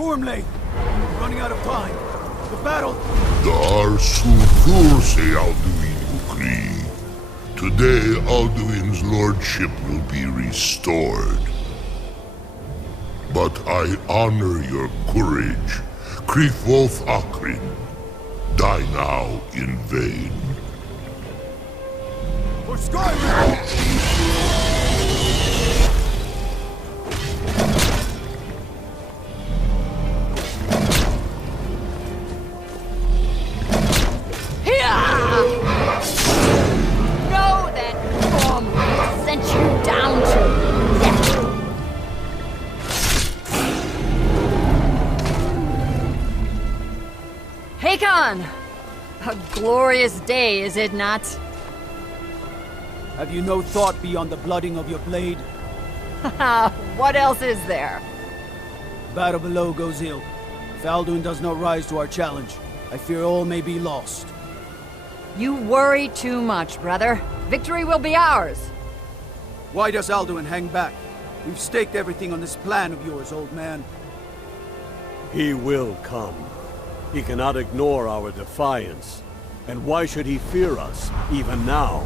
Gormley! We're running out of time. The battle... Dar Sulthurse Alduin Ukri. Today, Alduin's lordship will be restored. But I honor your courage. Kriegwolf Akrin. Die now in vain. For Skyrim! Know that Gormley sent you down to death. Hakon! A glorious day, is it not? Have you no thought beyond the blooding of your blade? What else is there? Battle below goes ill. If Alduin does not rise to our challenge, I fear all may be lost. You worry too much, brother. Victory will be ours. Why does Alduin hang back? We've staked everything on this plan of yours, old man. He will come. He cannot ignore our defiance. And why should he fear us, even now?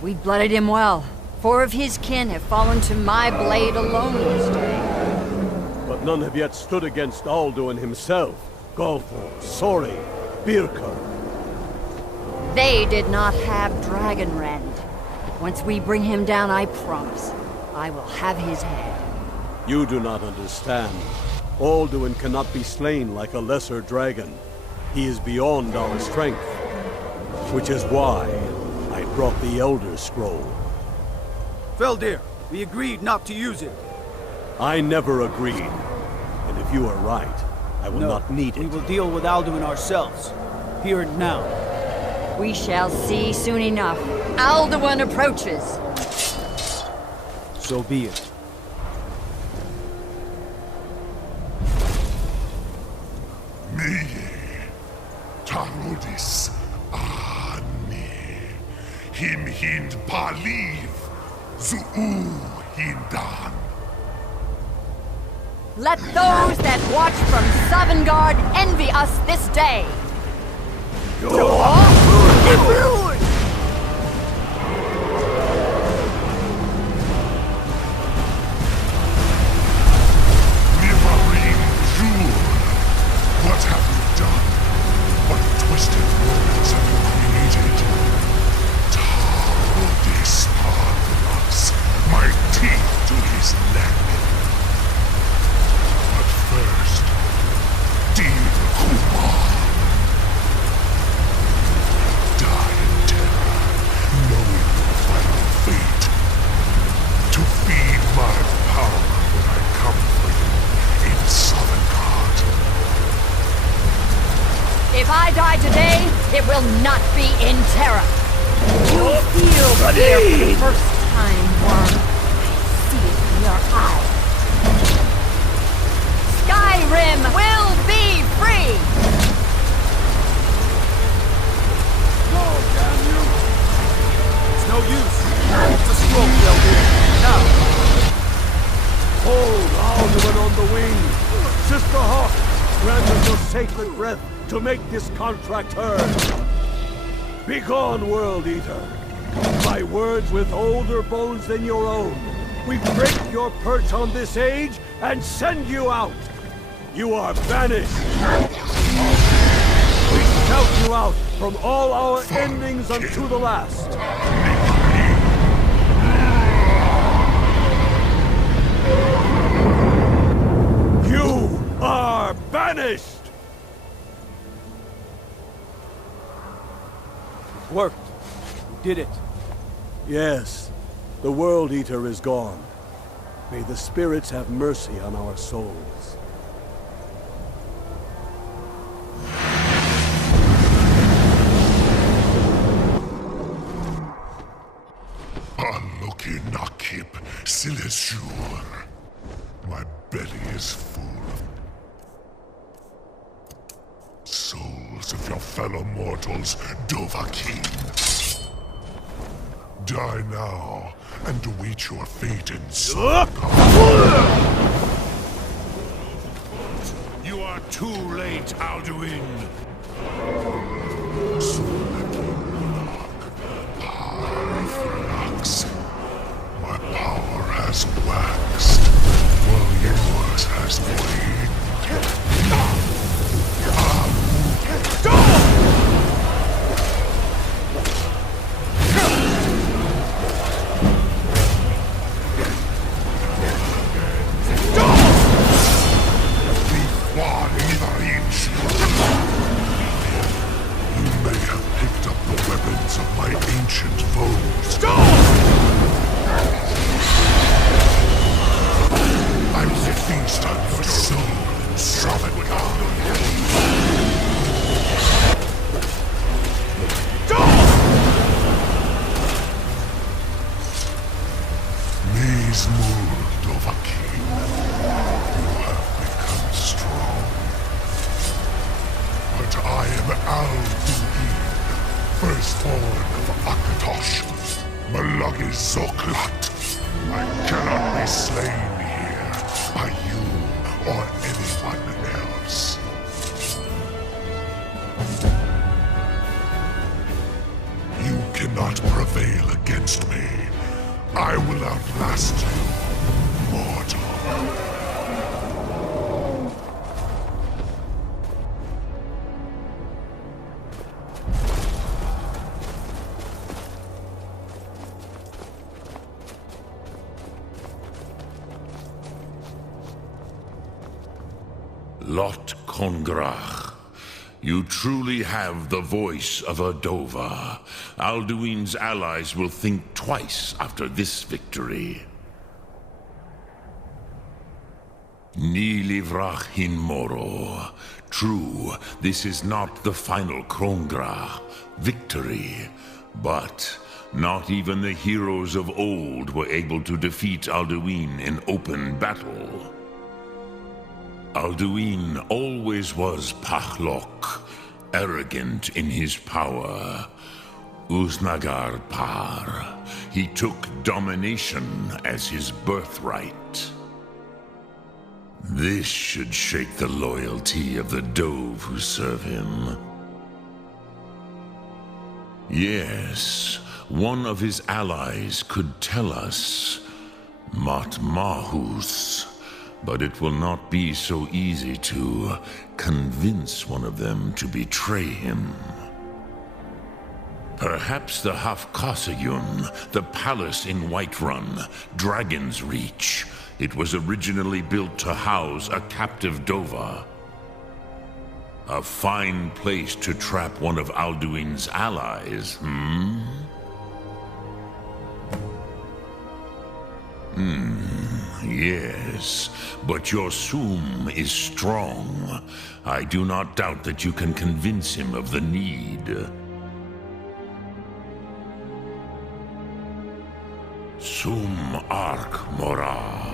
We blooded him well. 4 of his kin have fallen to my blade alone this day. But none have yet stood against Alduin himself. Golthor, Sori, Birka. They did not have Dragonrend. Once we bring him down, I promise, I will have his head. You do not understand. Alduin cannot be slain like a lesser dragon. He is beyond our strength. Which is why I brought the Elder Scroll. Feldir, we agreed not to use it. I never agreed. And if you are right, I will not need it. We will deal with Alduin ourselves. Here and now. We shall see soon enough. Alduin approaches. So be it. Meye, Tarudis, Ani, Him Hind Paliv, Zuu Hindan. Let those that watch from Sovngarde envy us this day. Nivarim Jur, what have you done? What twisted worlds have you created? Tarudis Parthenos, my teeth to his neck. But first, Dean Kumar. Die in terror, knowing your final fate. To feed my power when I come for you in Sovngarde. If I die today, it will not be in terror. You feel fear for the first time, Worm. I see it in your eyes. Skyrim will be free! Go, damn you! It's no use. It's a scroll, Feldir. Now! Hold Alduin on the wing! Sister Hawk, grant us your sacred breath to make this contract heard! Begone, World Eater! My words with older bones than your own. We break your perch on this age and send you out! You are banished! We shout you out from all our endings unto the last! You are banished! It worked. We did it. Yes, the World Eater is gone. May the spirits have mercy on our souls. Aloki Nakip Silesur. My belly is full of souls of your fellow mortals, Dovahkiin. Die now, and await your fate in Sovngarde. Too late, Alduin. My power has waxed, while yours has waned. You may have picked up the weapons of my ancient foes. I will feast on your soul in Sovngarde. Mizmul Dovahkiin, you have become strong. But I am Alduin, firstborn of Akatosh, Malagi Zoklat. I cannot be slain here by you or anyone else. You cannot prevail against me. I will outlast you, mortal. Lot Kongrach, you truly have the voice of a Dova. Alduin's allies will think twice after this victory. Ni livrach hin moro. True, this is not the final Kongrach victory, but not even the heroes of old were able to defeat Alduin in open battle. Alduin always was Pachlok, arrogant in his power. Uznagar Par. He took domination as his birthright. This should shake the loyalty of the Dove who serve him. Yes, one of his allies could tell us. Matmahus. But it will not be so easy to convince one of them to betray him. Perhaps the Hafkasayun, the palace in Whiterun, Dragon's Reach. It was originally built to house a captive Dova. A fine place to trap one of Alduin's allies, Yes, but your Sum is strong. I do not doubt that you can convince him of the need. Sum Ark Mora.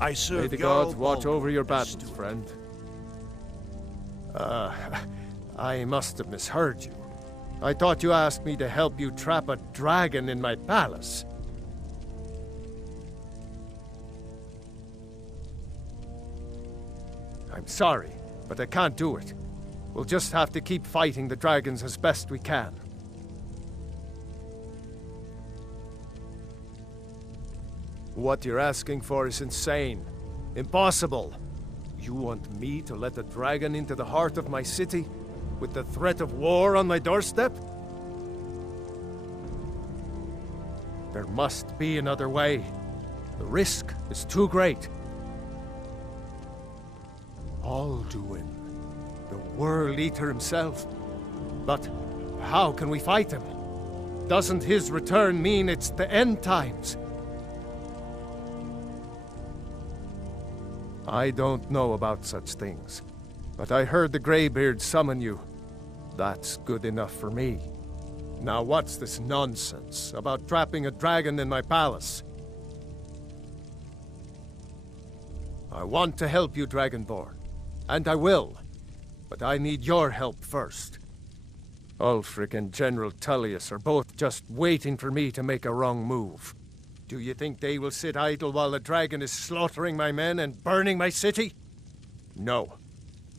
I serve May the gods Jarl watch Balgruuf over your as battles, steward. friend. I must have misheard you. I thought you asked me to help you trap a dragon in my palace. I'm sorry, but I can't do it. We'll just have to keep fighting the dragons as best we can. What you're asking for is insane. Impossible. You want me to let a dragon into the heart of my city, with the threat of war on my doorstep? There must be another way. The risk is too great. Alduin, the World Eater himself. But how can we fight him? Doesn't his return mean it's the end times? I don't know about such things, but I heard the Greybeard summon you. That's good enough for me. Now what's this nonsense about trapping a dragon in my palace? I want to help you, Dragonborn, and I will, but I need your help first. Ulfric and General Tullius are both just waiting for me to make a wrong move. Do you think they will sit idle while the dragon is slaughtering my men and burning my city? No.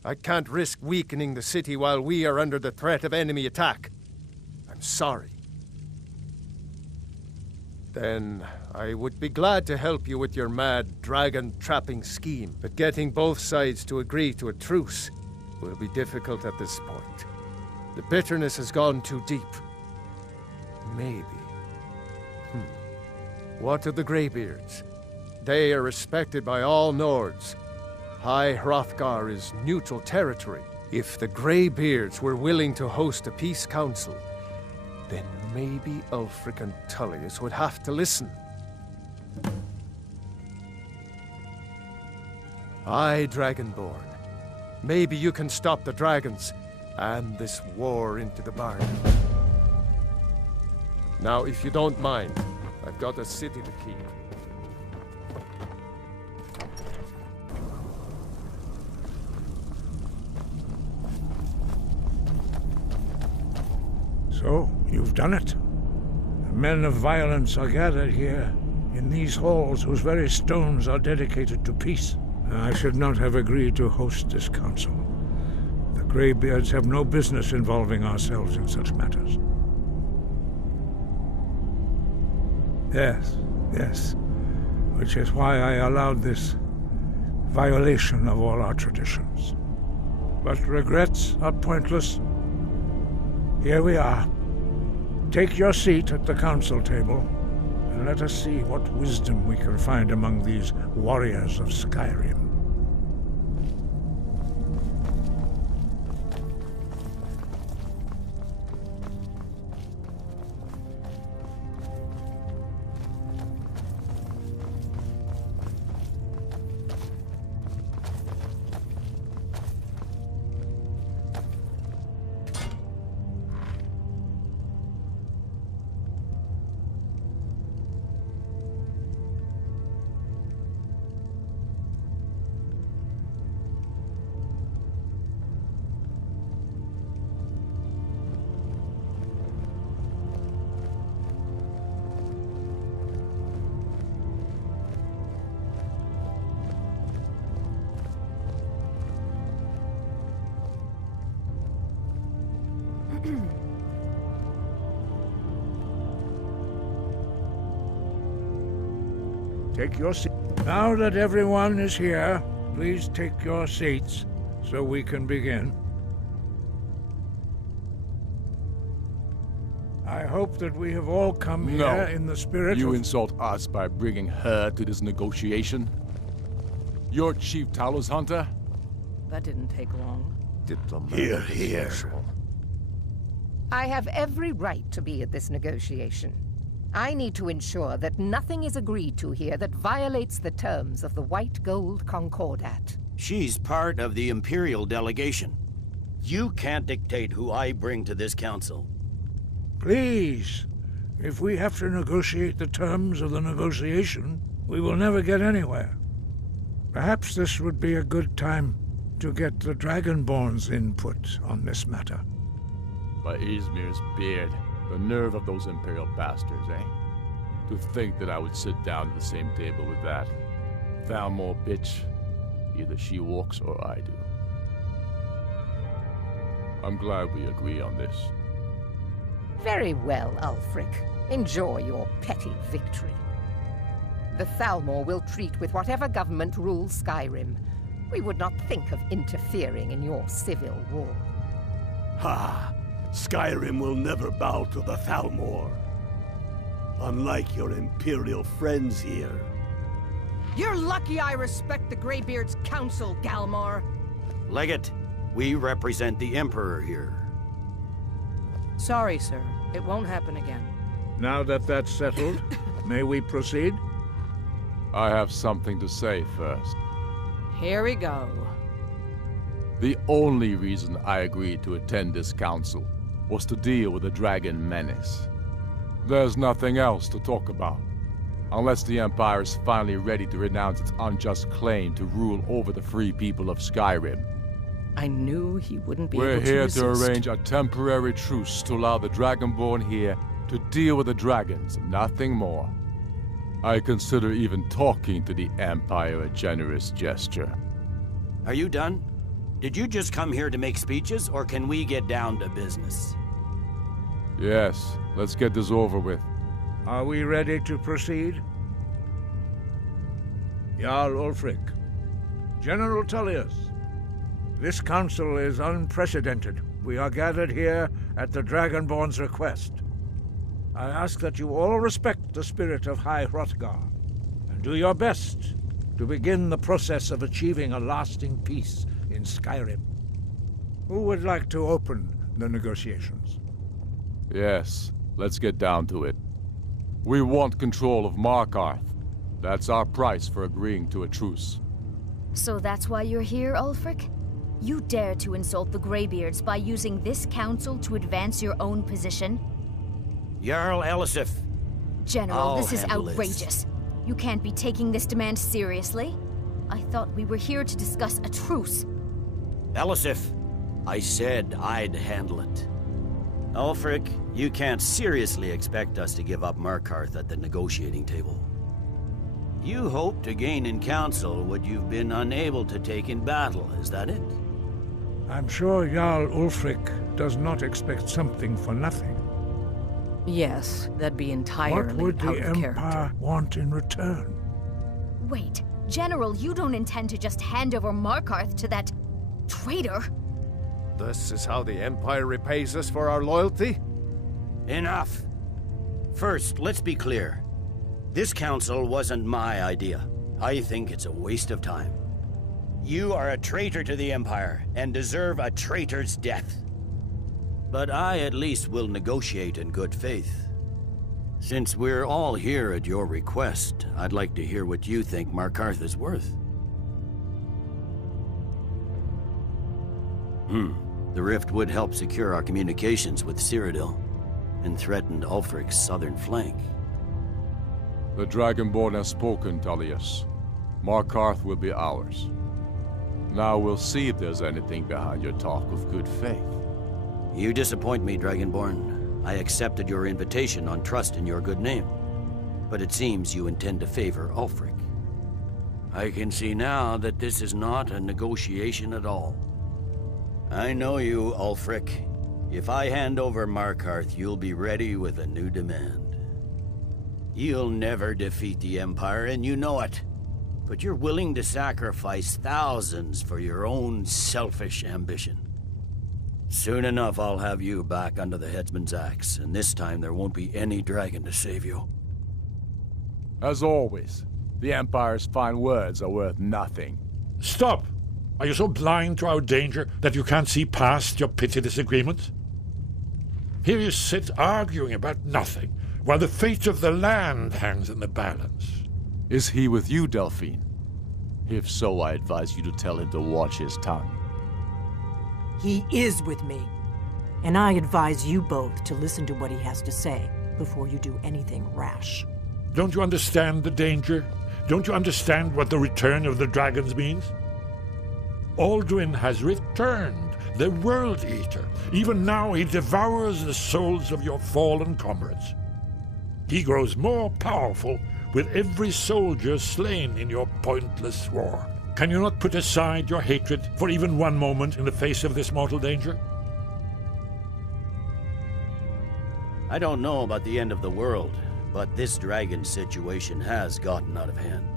I can't risk weakening the city while we are under the threat of enemy attack. I'm sorry. Then I would be glad to help you with your mad dragon-trapping scheme, but getting both sides to agree to a truce will be difficult at this point. The bitterness has gone too deep. Maybe. What of the Greybeards? They are respected by all Nords. High Hrothgar is neutral territory. If the Greybeards were willing to host a peace council, then maybe Ulfric and Tullius would have to listen. Aye, Dragonborn. Maybe you can stop the dragons, and this war into the bargain. Now, if you don't mind, I've got a city to keep. So, you've done it. The men of violence are gathered here, in these halls whose very stones are dedicated to peace. I should not have agreed to host this council. The Greybeards have no business involving ourselves in such matters. Yes. Which is why I allowed this violation of all our traditions. But regrets are pointless. Here we are. Take your seat at the council table, and let us see what wisdom we can find among these warriors of Skyrim. Take your seat. Now that everyone is here, please take your seats so we can begin. I hope that we have all come here in the spirit You of... insult us by bringing her to this negotiation? You're Chief Talos Hunter? That didn't take long. Diplomatic as usual. I have every right to be at this negotiation. I need to ensure that nothing is agreed to here that violates the terms of the White Gold Concordat. She's part of the Imperial delegation. You can't dictate who I bring to this council. Please, if we have to negotiate the terms of the negotiation, we will never get anywhere. Perhaps this would be a good time to get the Dragonborn's input on this matter. By Izmir's beard. The nerve of those Imperial bastards, eh? To think that I would sit down at the same table with that. Thalmor bitch. Either she walks or I do. I'm glad we agree on this. Very well, Ulfric. Enjoy your petty victory. The Thalmor will treat with whatever government rules Skyrim. We would not think of interfering in your civil war. Ha! Skyrim will never bow to the Thalmor. Unlike your Imperial friends here. You're lucky I respect the Greybeard's counsel, Galmar. Legate, we represent the Emperor here. Sorry, sir. It won't happen again. Now that that's settled, may we proceed? I have something to say first. Here we go. The only reason I agreed to attend this council was to deal with the dragon menace. There's nothing else to talk about, unless the Empire is finally ready to renounce its unjust claim to rule over the free people of Skyrim. I knew he wouldn't be able to We're resist. here to arrange a temporary truce to allow the Dragonborn here to deal with the dragons, nothing more. I consider even talking to the Empire a generous gesture. Are you done? Did you just come here to make speeches, or can we get down to business? Yes, let's get this over with. Are we ready to proceed? Jarl Ulfric, General Tullius, this council is unprecedented. We are gathered here at the Dragonborn's request. I ask that you all respect the spirit of High Hrothgar, and do your best to begin the process of achieving a lasting peace in Skyrim. Who would like to open the negotiations? Yes, let's get down to it. We want control of Markarth. That's our price for agreeing to a truce. So that's why you're here, Ulfric? You dare to insult the Greybeards by using this council to advance your own position? Jarl Elisif. General, this is handle this. outrageous. You can't be taking this demand seriously. I thought we were here to discuss a truce. Elisif, I said I'd handle it. Ulfric, you can't seriously expect us to give up Markarth at the negotiating table. You hope to gain in council what you've been unable to take in battle, is that it? I'm sure Jarl Ulfric does not expect something for nothing. Yes, that'd be entirely What would out the of Empire character. want in return? Wait, General, you don't intend to just hand over Markarth to that traitor? This is how the Empire repays us for our loyalty? Enough! First, let's be clear. This council wasn't my idea. I think it's a waste of time. You are a traitor to the Empire, and deserve a traitor's death. But I at least will negotiate in good faith. Since we're all here at your request, I'd like to hear what you think Markarth is worth. The rift would help secure our communications with Cyrodiil, and threatened Ulfric's southern flank. The Dragonborn has spoken, Tullius. Markarth will be ours. Now we'll see if there's anything behind your talk of good faith. You disappoint me, Dragonborn. I accepted your invitation on trust in your good name. But it seems you intend to favor Ulfric. I can see now that this is not a negotiation at all. I know you, Ulfric. If I hand over Markarth, you'll be ready with a new demand. You'll never defeat the Empire, and you know it. But you're willing to sacrifice thousands for your own selfish ambition. Soon enough, I'll have you back under the headsman's axe, and this time there won't be any dragon to save you. As always, the Empire's fine words are worth nothing. Stop! Are you so blind to our danger that you can't see past your petty disagreements? Here you sit arguing about nothing, while the fate of the land hangs in the balance. Is he with you, Delphine? If so, I advise you to tell him to watch his tongue. He is with me. And I advise you both to listen to what he has to say before you do anything rash. Don't you understand the danger? Don't you understand what the return of the dragons means? Alduin has returned, the World Eater. Even now he devours the souls of your fallen comrades. He grows more powerful with every soldier slain in your pointless war. Can you not put aside your hatred for even one moment in the face of this mortal danger? I don't know about the end of the world, But this dragon situation has gotten out of hand.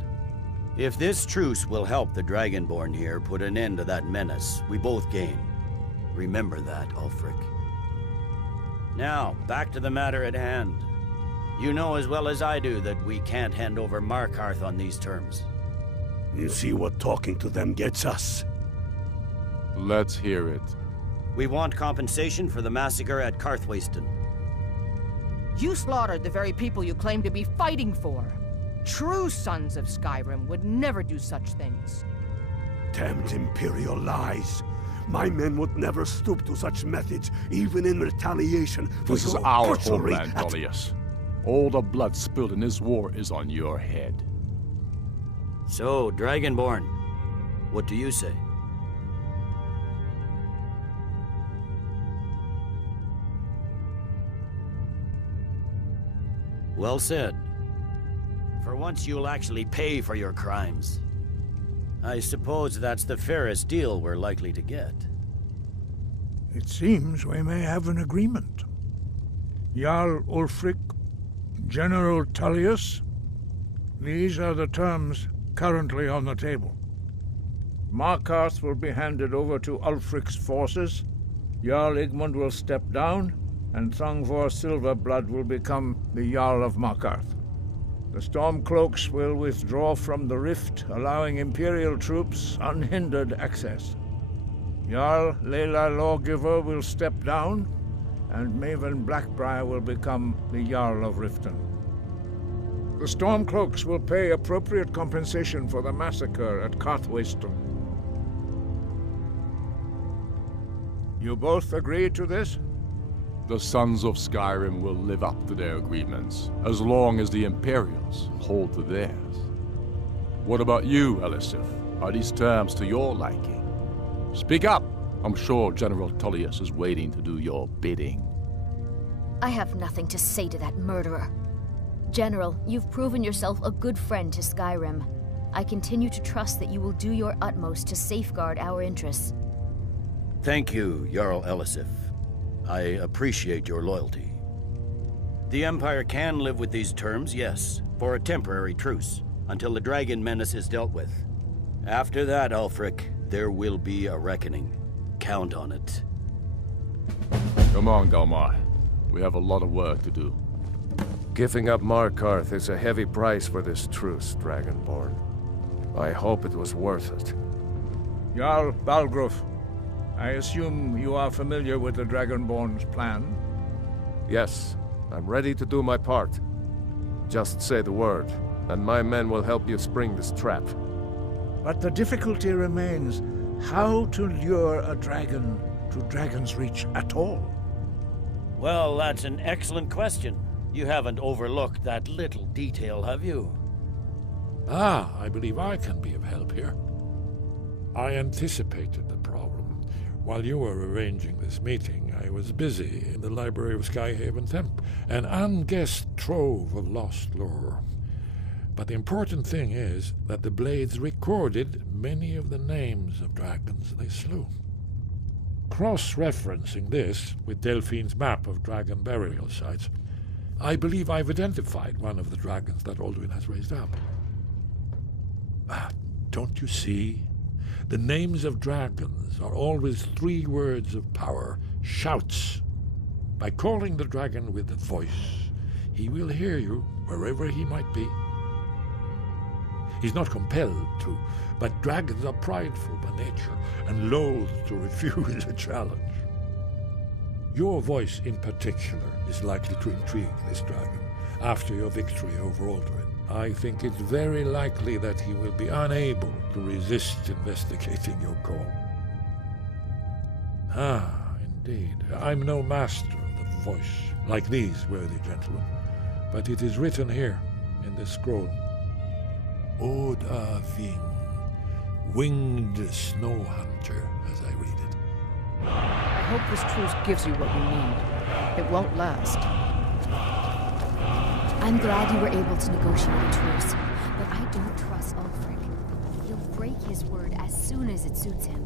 If this truce will help the Dragonborn here put an end to that menace, we both gain. Remember that, Ulfric. Now, back to the matter at hand. You know as well as I do that we can't hand over Markarth on these terms. You see what talking to them gets us? Let's hear it. We want compensation for the massacre at Karthwasten. You slaughtered the very people you claim to be fighting for. True sons of Skyrim would never do such things. Damned Imperial lies. My men would never stoop to such methods, even in retaliation for This is your our butchery homeland, Tullius. All the blood spilled in this war is on your head. So, Dragonborn, what do you say? Well said. For once you'll actually pay for your crimes. I suppose that's the fairest deal we're likely to get. It seems we may have an agreement. Jarl Ulfric, General Tullius, these are the terms currently on the table. Markarth will be handed over to Ulfric's forces, Jarl Igmund will step down, and Thongvor Silverblood will become the Jarl of Markarth. The Stormcloaks will withdraw from the rift, allowing Imperial troops unhindered access. Jarl Layla Lawgiver will step down, and Maven Blackbriar will become the Jarl of Riften. The Stormcloaks will pay appropriate compensation for the massacre at Karthwasten. You both agree to this? The Sons of Skyrim will live up to their agreements, as long as the Imperials hold to theirs. What about you, Elisif? Are these terms to your liking? Speak up! I'm sure General Tullius is waiting to do your bidding. I have nothing to say to that murderer. General, you've proven yourself a good friend to Skyrim. I continue to trust that you will do your utmost to safeguard our interests. Thank you, Jarl Elisif. I appreciate your loyalty. The Empire can live with these terms, yes, for a temporary truce, until the dragon menace is dealt with. After that, Ulfric, there will be a reckoning. Count on it. Come on, Galmar. We have a lot of work to do. Giving up Markarth is a heavy price for this truce, Dragonborn. I hope it was worth it. Jarl Balgruf, I assume you are familiar with the Dragonborn's plan? Yes, I'm ready to do my part. Just say the word, and my men will help you spring this trap. But the difficulty remains how to lure a dragon to Dragon's Reach at all. Well, that's an excellent question. You haven't overlooked that little detail, have you? Ah, I believe I can be of help here. I anticipated the problem. While you were arranging this meeting, I was busy in the library of Skyhaven Temp, an unguessed trove of lost lore. But the important thing is that the Blades recorded many of the names of dragons they slew. Cross-referencing this with Delphine's map of dragon burial sites, I believe I've identified one of the dragons that Alduin has raised up. Don't you see? The names of dragons are always 3 words of power, shouts. By calling the dragon with a voice, he will hear you wherever he might be. He's not compelled to, but dragons are prideful by nature and loath to refuse a challenge. Your voice in particular is likely to intrigue this dragon after your victory over Alduin. I think it's very likely that he will be unable to resist investigating your call. Ah, indeed. I'm no master of the voice, like these worthy gentlemen, but it is written here in this scroll. Oda Ving, winged snow hunter, as I read it. I hope this truce gives you what you need. It won't last. I'm glad you were able to negotiate a truce, but I don't trust Ulfric. He'll break his word as soon as it suits him.